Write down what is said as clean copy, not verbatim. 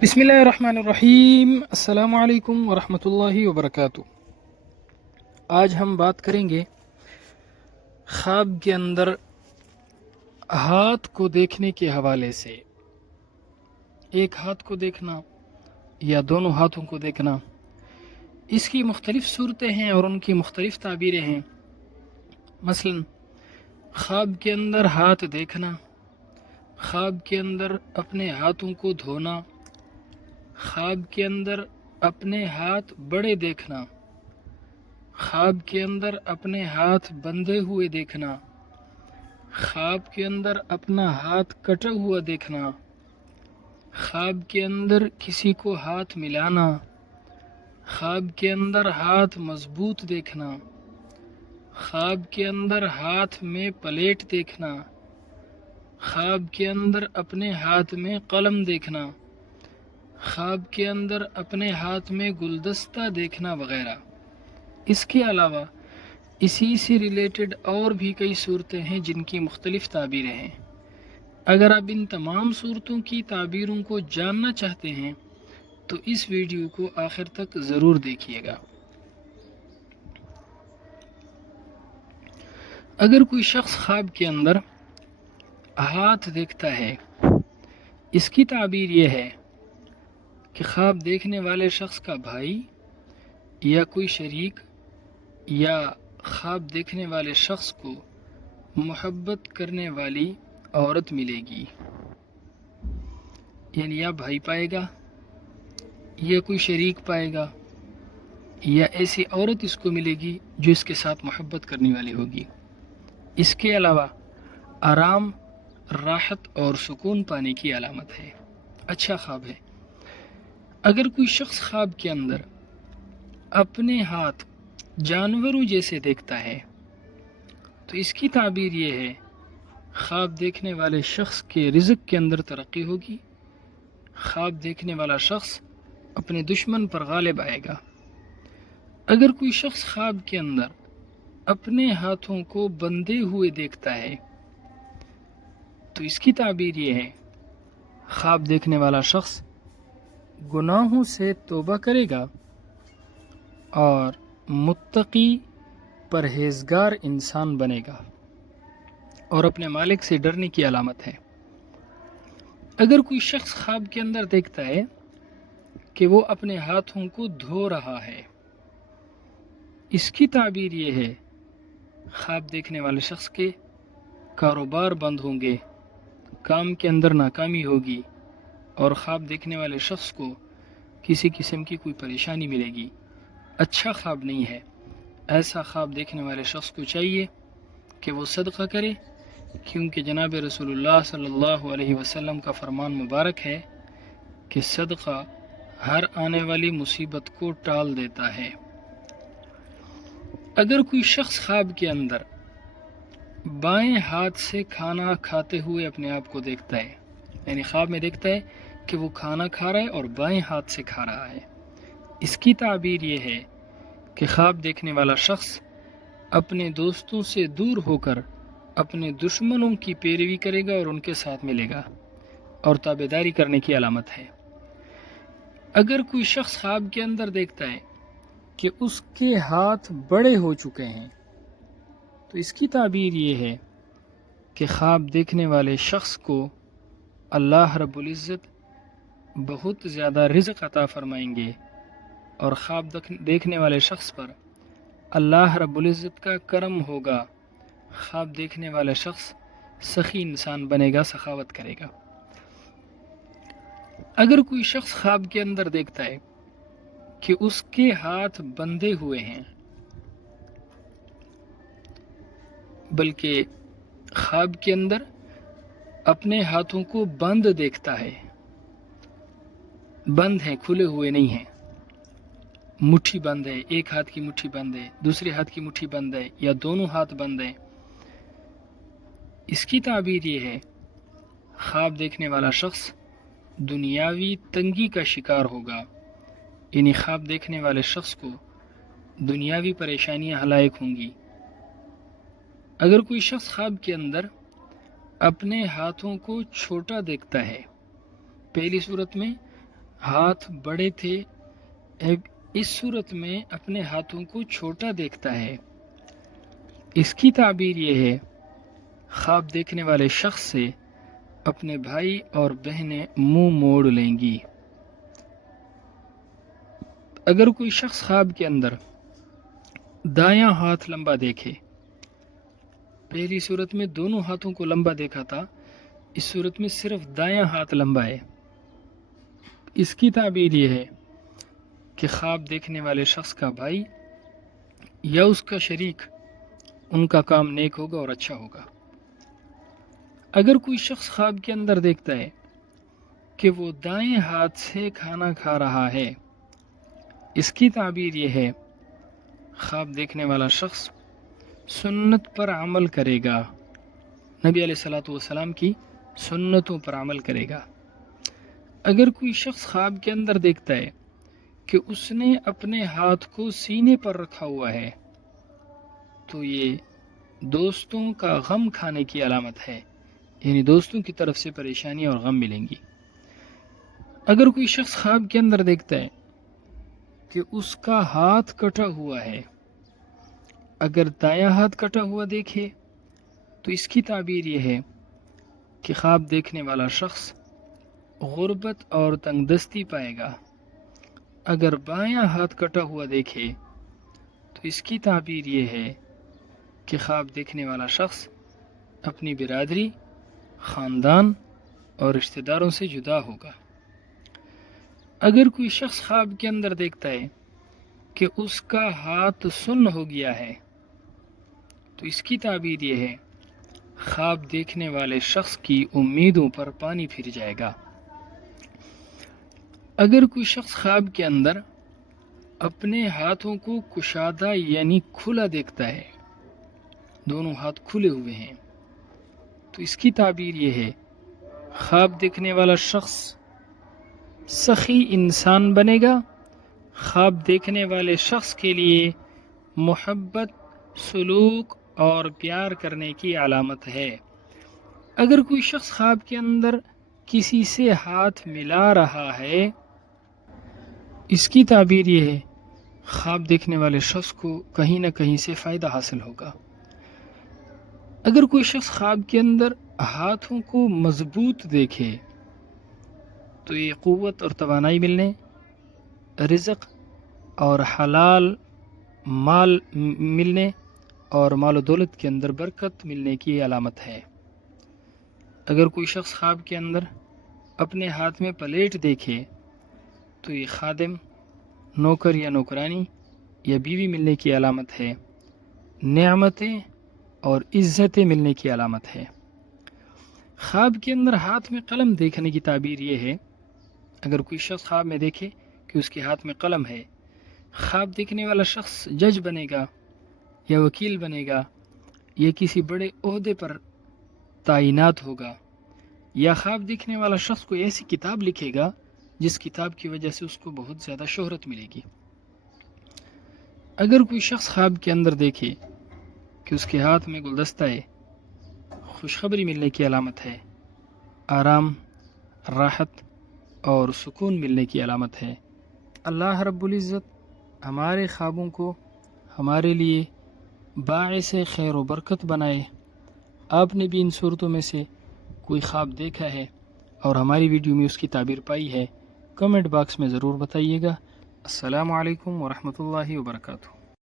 بسم اللہ الرحمن الرحیم، السلام علیکم ورحمۃ اللہ وبرکاتہ۔ آج ہم بات کریں گے خواب کے اندر ہاتھ کو دیکھنے کے حوالے سے۔ ایک ہاتھ کو دیکھنا یا دونوں ہاتھوں کو دیکھنا، اس کی مختلف صورتیں ہیں اور ان کی مختلف تعبیریں ہیں۔ مثلا خواب کے اندر ہاتھ دیکھنا، خواب کے اندر اپنے ہاتھوں کو دھونا، خواب کے اندر اپنے ہاتھ بڑے دیکھنا، خواب کے اندر اپنے ہاتھ بندھے ہوئے دیکھنا، خواب کے اندر اپنا ہاتھ کٹا ہوا دیکھنا، خواب کے اندر کسی کو ہاتھ ملانا، خواب کے اندر ہاتھ مضبوط دیکھنا، خواب کے اندر ہاتھ میں پلیٹ دیکھنا، خواب کے اندر اپنے ہاتھ میں قلم دیکھنا، خواب کے اندر اپنے ہاتھ میں گلدستہ دیکھنا وغیرہ۔ اس کے علاوہ اسی سے ریلیٹڈ اور بھی کئی صورتیں ہیں جن کی مختلف تعبیریں ہیں۔ اگر آپ ان تمام صورتوں کی تعبیروں کو جاننا چاہتے ہیں تو اس ویڈیو کو آخر تک ضرور دیکھیے گا۔ اگر کوئی شخص خواب کے اندر ہاتھ دیکھتا ہے، اس کی تعبیر یہ ہے کہ خواب دیکھنے والے شخص کا بھائی یا کوئی شریک یا خواب دیکھنے والے شخص کو محبت کرنے والی عورت ملے گی، یعنی یا بھائی پائے گا یا کوئی شریک پائے گا یا ایسی عورت اس کو ملے گی جو اس کے ساتھ محبت کرنے والی ہوگی۔ اس کے علاوہ آرام، راحت اور سکون پانے کی علامت ہے، اچھا خواب ہے۔ اگر کوئی شخص خواب کے اندر اپنے ہاتھ جانوروں جیسے دیکھتا ہے تو اس کی تعبیر یہ ہے خواب دیکھنے والے شخص کے رزق کے اندر ترقی ہوگی، خواب دیکھنے والا شخص اپنے دشمن پر غالب آئے گا۔ اگر کوئی شخص خواب کے اندر اپنے ہاتھوں کو بندھے ہوئے دیکھتا ہے تو اس کی تعبیر یہ ہے خواب دیکھنے والا شخص گناہوں سے توبہ کرے گا اور متقی پرہیزگار انسان بنے گا اور اپنے مالک سے ڈرنے کی علامت ہے۔ اگر کوئی شخص خواب کے اندر دیکھتا ہے کہ وہ اپنے ہاتھوں کو دھو رہا ہے، اس کی تعبیر یہ ہے خواب دیکھنے والے شخص کے کاروبار بند ہوں گے، کام کے اندر ناکامی ہوگی اور خواب دیکھنے والے شخص کو کسی قسم کی کوئی پریشانی ملے گی، اچھا خواب نہیں ہے۔ ایسا خواب دیکھنے والے شخص کو چاہیے کہ وہ صدقہ کرے، کیونکہ جناب رسول اللہ صلی اللہ علیہ وسلم کا فرمان مبارک ہے کہ صدقہ ہر آنے والی مصیبت کو ٹال دیتا ہے۔ اگر کوئی شخص خواب کے اندر بائیں ہاتھ سے کھانا کھاتے ہوئے اپنے آپ کو دیکھتا ہے، یعنی خواب میں دیکھتا ہے کہ وہ کھانا کھا رہا ہے اور بائیں ہاتھ سے کھا رہا ہے، اس کی تعبیر یہ ہے کہ خواب دیکھنے والا شخص اپنے دوستوں سے دور ہو کر اپنے دشمنوں کی پیروی کرے گا اور ان کے ساتھ ملے گا اور تابعداری کرنے کی علامت ہے۔ اگر کوئی شخص خواب کے اندر دیکھتا ہے کہ اس کے ہاتھ بڑے ہو چکے ہیں تو اس کی تعبیر یہ ہے کہ خواب دیکھنے والے شخص کو اللہ رب العزت بہت زیادہ رزق عطا فرمائیں گے اور خواب دیکھنے والے شخص پر اللہ رب العزت کا کرم ہوگا، خواب دیکھنے والا شخص سخی انسان بنے گا، سخاوت کرے گا۔ اگر کوئی شخص خواب کے اندر دیکھتا ہے کہ اس کے ہاتھ بندھے ہوئے ہیں، بلکہ خواب کے اندر اپنے ہاتھوں کو بند دیکھتا ہے، بند ہیں، کھلے ہوئے نہیں ہیں، مٹھی بند ہے، ایک ہاتھ کی مٹھی بند ہے، دوسرے ہاتھ کی مٹھی بند ہے یا دونوں ہاتھ بند ہیں، اس کی تعبیر یہ ہے خواب دیکھنے والا شخص دنیاوی تنگی کا شکار ہوگا، یعنی خواب دیکھنے والے شخص کو دنیاوی پریشانیاں ہلاک ہوں گی۔ اگر کوئی شخص خواب کے اندر اپنے ہاتھوں کو چھوٹا دیکھتا ہے، پہلی صورت میں ہاتھ بڑے تھے، اب اس صورت میں اپنے ہاتھوں کو چھوٹا دیکھتا ہے۔ اس کی تعبیر یہ ہے، خواب دیکھنے والے شخص سے اپنے بھائی اور بہنیں منہ موڑ لیں گی۔ اگر کوئی شخص خواب کے اندر دایاں ہاتھ لمبا دیکھے، پہلی صورت میں دونوں ہاتھوں کو لمبا دیکھا تھا، اس صورت میں صرف دایاں ہاتھ لمبا ہے، اس کی تعبیر یہ ہے کہ خواب دیکھنے والے شخص کا بھائی یا اس کا شریک، ان کا کام نیک ہوگا اور اچھا ہوگا۔ اگر کوئی شخص خواب کے اندر دیکھتا ہے کہ وہ دائیں ہاتھ سے کھانا کھا رہا ہے، اس کی تعبیر یہ ہے، خواب دیکھنے والا شخص سنت پر عمل کرے گا، نبی علیہ الصلوۃ والسلام کی سنتوں پر عمل کرے گا۔ اگر کوئی شخص خواب کے اندر دیکھتا ہے کہ اس نے اپنے ہاتھ کو سینے پر رکھا ہوا ہے، تو یہ دوستوں کا غم کھانے کی علامت ہے، یعنی دوستوں کی طرف سے پریشانی اور غم ملیں گی۔ اگر کوئی شخص خواب کے اندر دیکھتا ہے کہ اس کا ہاتھ کٹا ہوا ہے، اگر دایاں ہاتھ کٹا ہوا دیکھے تو اس کی تعبیر یہ ہے کہ خواب دیکھنے والا شخص غربت اور تنگ دستی پائے گا۔ اگر بایاں ہاتھ کٹا ہوا دیکھے تو اس کی تعبیر یہ ہے کہ خواب دیکھنے والا شخص اپنی برادری، خاندان اور رشتہ داروں سے جدا ہوگا۔ اگر کوئی شخص خواب کے اندر دیکھتا ہے کہ اس کا ہاتھ سن ہو گیا ہے تو اس کی تعبیر یہ ہے، خواب دیکھنے والے شخص کی امیدوں پر پانی پھر جائے گا۔ اگر کوئی شخص خواب کے اندر اپنے ہاتھوں کو کشادہ یعنی کھلا دیکھتا ہے، دونوں ہاتھ کھلے ہوئے ہیں، تو اس کی تعبیر یہ ہے، خواب دیکھنے والا شخص سخی انسان بنے گا۔ خواب دیکھنے والے شخص کے لیے محبت، سلوک اور پیار کرنے کی علامت ہے۔ اگر کوئی شخص خواب کے اندر کسی سے ہاتھ ملا رہا ہے، اس کی تعبیر یہ ہے، خواب دیکھنے والے شخص کو کہیں نہ کہیں سے فائدہ حاصل ہوگا۔ اگر کوئی شخص خواب کے اندر ہاتھوں کو مضبوط دیکھے تو یہ قوت اور توانائی ملنے، رزق اور حلال مال ملنے اور مال و دولت کے اندر برکت ملنے کی علامت ہے۔ اگر کوئی شخص خواب کے اندر اپنے ہاتھ میں پلیٹ دیکھے تو یہ خادم، نوکر یا نوکرانی یا بیوی ملنے کی علامت ہے، نعمتیں اور عزتیں ملنے کی علامت ہے۔ خواب کے اندر ہاتھ میں قلم دیکھنے کی تعبیر یہ ہے، اگر کوئی شخص خواب میں دیکھے کہ اس کے ہاتھ میں قلم ہے، خواب دیکھنے والا شخص جج بنے گا یا وکیل بنے گا یا کسی بڑے عہدے پر تعینات ہوگا، یا خواب دیکھنے والا شخص کوئی ایسی کتاب لکھے گا جس کتاب کی وجہ سے اس کو بہت زیادہ شہرت ملے گی۔ اگر کوئی شخص خواب کے اندر دیکھے کہ اس کے ہاتھ میں گلدستہ ہے، خوشخبری ملنے کی علامت ہے، آرام، راحت اور سکون ملنے کی علامت ہے۔ اللہ رب العزت ہمارے خوابوں کو ہمارے لیے باعث خیر و برکت بنائے۔ آپ نے بھی ان صورتوں میں سے کوئی خواب دیکھا ہے اور ہماری ویڈیو میں اس کی تعبیر پائی ہے، کمنٹ باکس میں ضرور بتائیے گا۔ السلام علیکم ورحمۃ اللہ وبرکاتہ۔